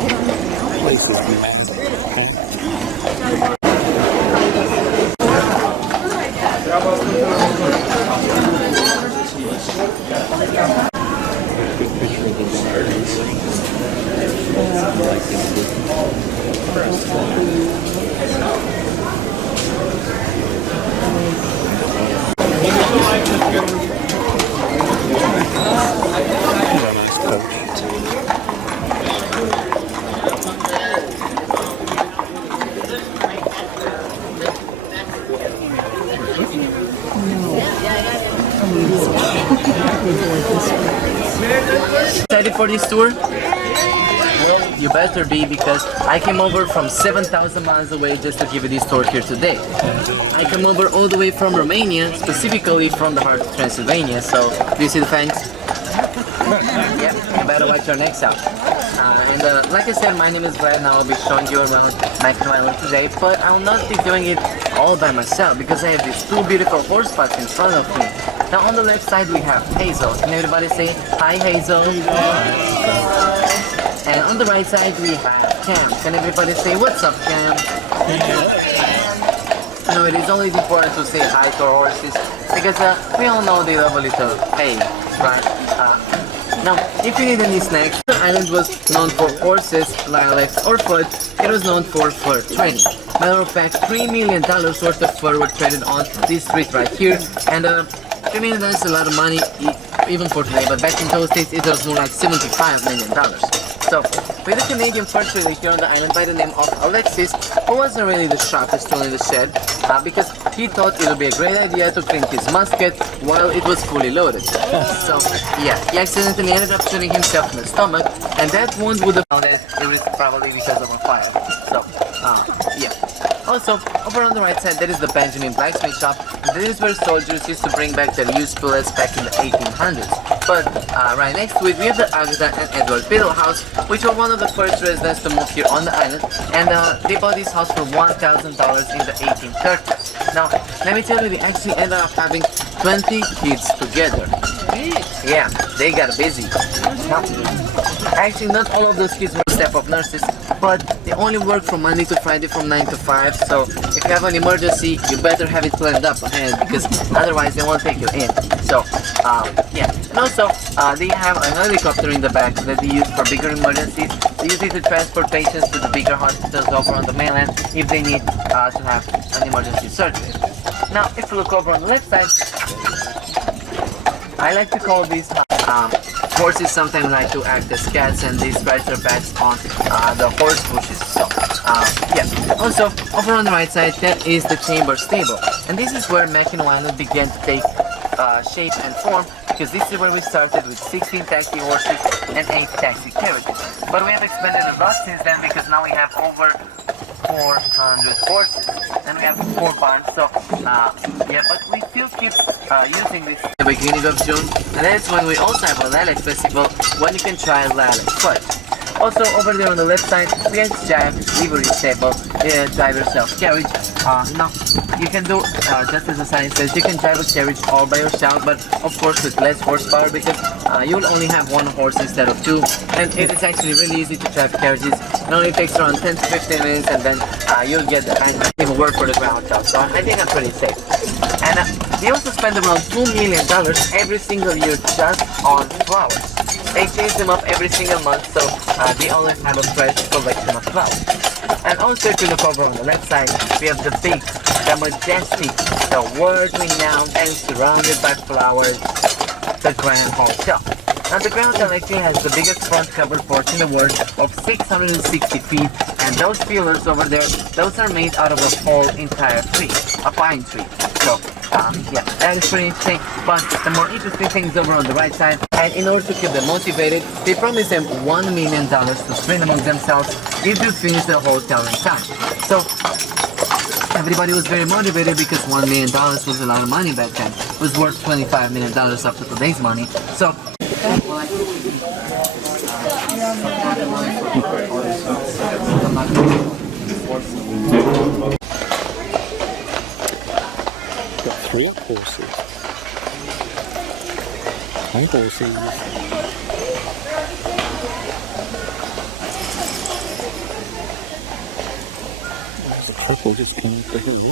Place is mad. Good picture of the gardens. What a nice coach. Excited for this tour? You better be, because I came over from 7,000 miles away just to give you this tour here today. I came over all the way from Romania, specifically from the heart of Transylvania. So, do you see the fence? Yep, you better watch your necks out. Like I said, my name is Brad and I'll be showing you around Mackinac Island today, but I'll not be doing it all by myself because I have these two beautiful horse spots in front of me. Now on the left side we have Hazel. Can everybody say hi, Hazel? And on the right side we have Cam. Can everybody say what's up, Cam? No, it is always important to say hi to our horses because we all know they love a little hay, right? Now, if you need any snacks, the island was known for horses, lilacs, or foot. It was known for fur trading. Matter of fact, $3 million worth of fur were traded on this street right here, and $3 million is a lot of money, even for today, but back in those days it was more like $75 million. So, we had a Canadian fur trader here on the island by the name of Alexis, who wasn't really the sharpest tool in the shed, because he thought it would be a great idea to clean his musket while it was fully loaded. So, yeah, he accidentally ended up shooting himself in the stomach, and that wound would have found it was probably because of a fire. So, yeah. Also, over on the right side, there is the Benjamin blacksmith shop. This is where soldiers used to bring back their used bullets back in the 1800s. But right next to it, we have the Agatha and Edward Biddle house, which were one of the first residents to move here on the island, and they bought this house for $1,000 in the 1830s. Now, let me tell you, they actually ended up having 20 kids together. Yeah, they got busy. Now, actually, not all of those kids were step-up nurses, but they only work from Monday to Friday from 9 to 5, so if you have an emergency, you better have it planned up ahead, because otherwise they won't take you in. So, yeah. And also, they have an helicopter in the back that they use for bigger emergencies. They use it to transport patients to the bigger hospitals over on the mainland if they need to have an emergency surgery. Now, if you look over on the left side, I like to call these horses sometimes like to act as cats, and they scratch their backs on the horse bushes. So, yeah. Also, over on the right side, that is the chamber stable, and this is where Mackinac Island began to take shape and form, because this is where we started with 16 taxi horses and 8 taxi carriages. But we have expanded a lot since then, because now we have over 400 horses and we have 4 barns. So yeah, but we still keep using this at the beginning of June, and that's when we also have a lilac festival when you can try lilac fudge. Also over there on the left side we have Jack livery stable, drive yourself carriage. Now you can do just as the sign says, you can drive a carriage all by yourself, but of course with less horsepower, because you'll only have 1 horse instead of 2, and it is actually really easy to drive carriages. It only takes around 10 to 15 minutes, and then you'll get the hang of it. Even work for the ground job, so I think I'm pretty safe. And they also spend around $2 million every single year just on flowers. They change them up every single month, so they always have a fresh collection of flowers. And also, if you look over on the left side, we have the big, the majestic, the world-renowned and surrounded by flowers, the Grand Hotel. Now, the Grand Hotel actually has the biggest front covered porch in the world of 660 feet, and those pillars over there, those are made out of a whole entire tree, a pine tree. So, yeah, that is pretty interesting, but the more interesting thing is over on the right side, and in order to keep them motivated, they promised them $1 million to spend among themselves if you finish the hotel in time. So, everybody was very motivated because $1 million was a lot of money back then. It was worth $25 million after today's money. So, got 3 up horses. Hi horses. purple just came up the hill.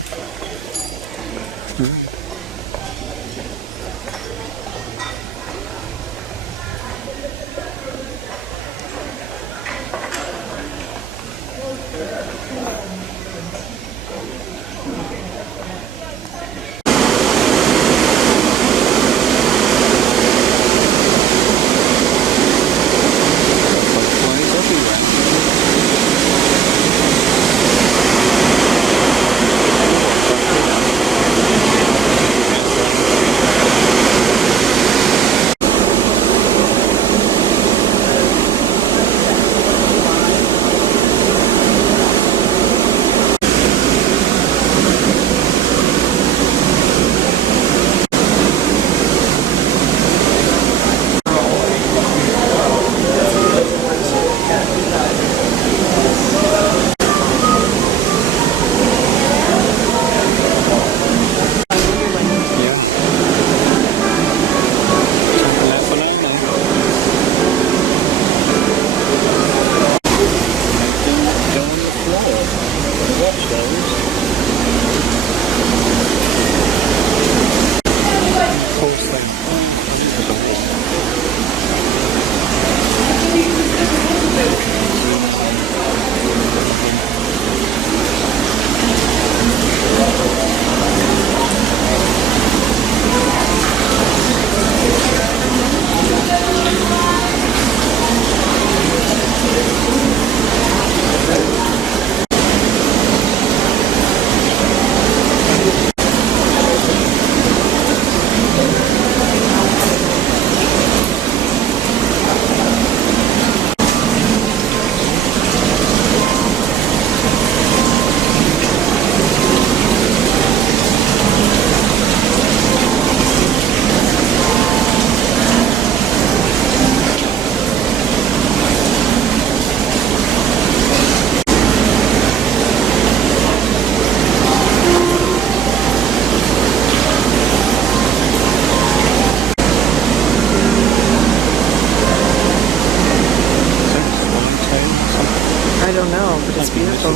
Butterflies everywhere. Yeah. Something like banana. Go on the floor. Watch those. Of course they. I don't know, but it's beautiful.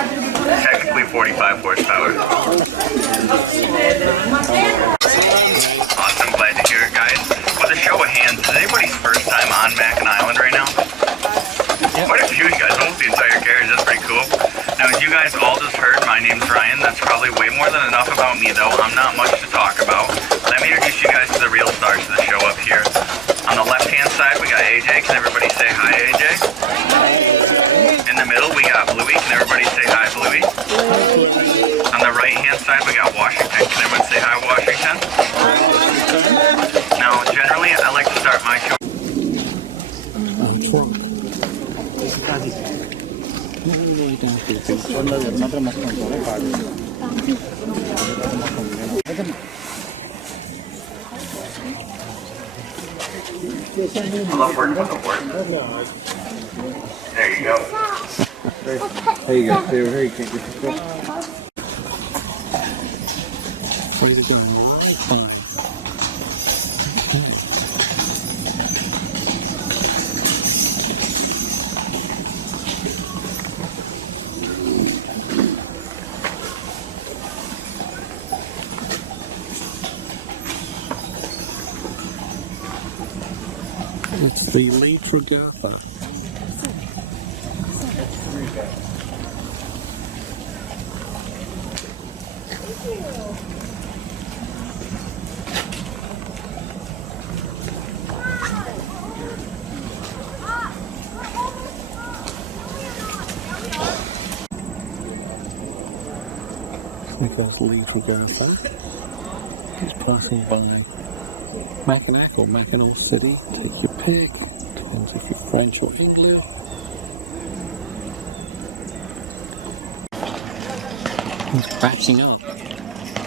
Technically 45 horsepower. Awesome, glad to hear it, guys. With a show of hands, is anybody's first time on Mackinac Island right now? Quite a few of you guys, almost the entire carriage. That's pretty cool. Now, as you guys all just heard, my name's Ryan. That's probably way more than enough about me, though. I'm not much to talk about. Let me introduce you guys to the real stars of the show up here. On the left-hand side, we got AJ. Can everybody say hi, AJ? In the middle, we got Bluey. Can everybody say hi, Bluey? On the right-hand side, we got Washington. Can everyone say hi, Washington? Now, generally, I like to start my show. I love working with the board. There you go. There you go. There you go. Way to go. Right fine. It's the lead regatta. Because lead regatta is passing by Mackinac or Mackinac City. Take your pick. Depends if you're French or English. It's backing up.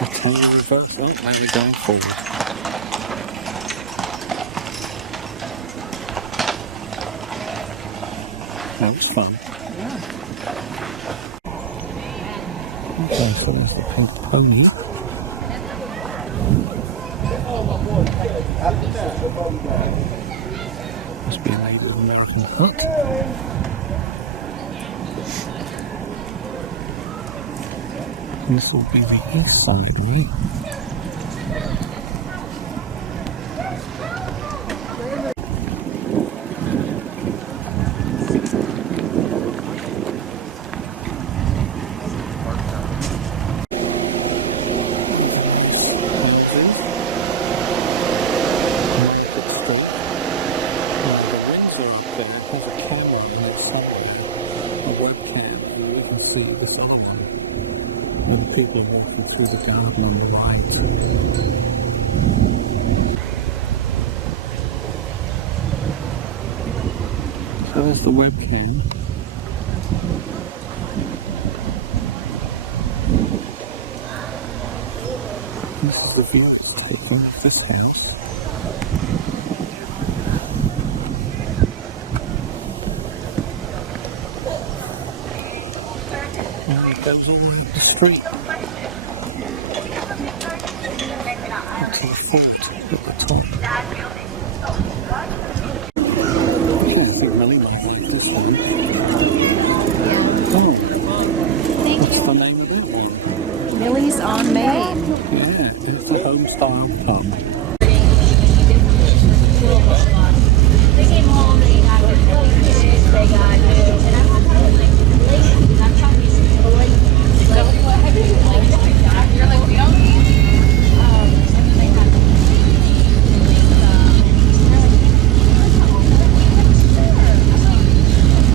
Okay, reverse. Oh, now we're going forward. That was fun. Okay, so there's the pink pony. Must be a Native American hut. And this will be the east side, right? This other one, where the people are walking through the garden on the right. So there's the webcam. This is the view it's taken of this house. Goes all the way up the street to the fort at the top. Okay, I think Millie might like this one. Oh, what's the name of that one? Millie's on Main. Yeah, it's the home style pub. They came home and they had their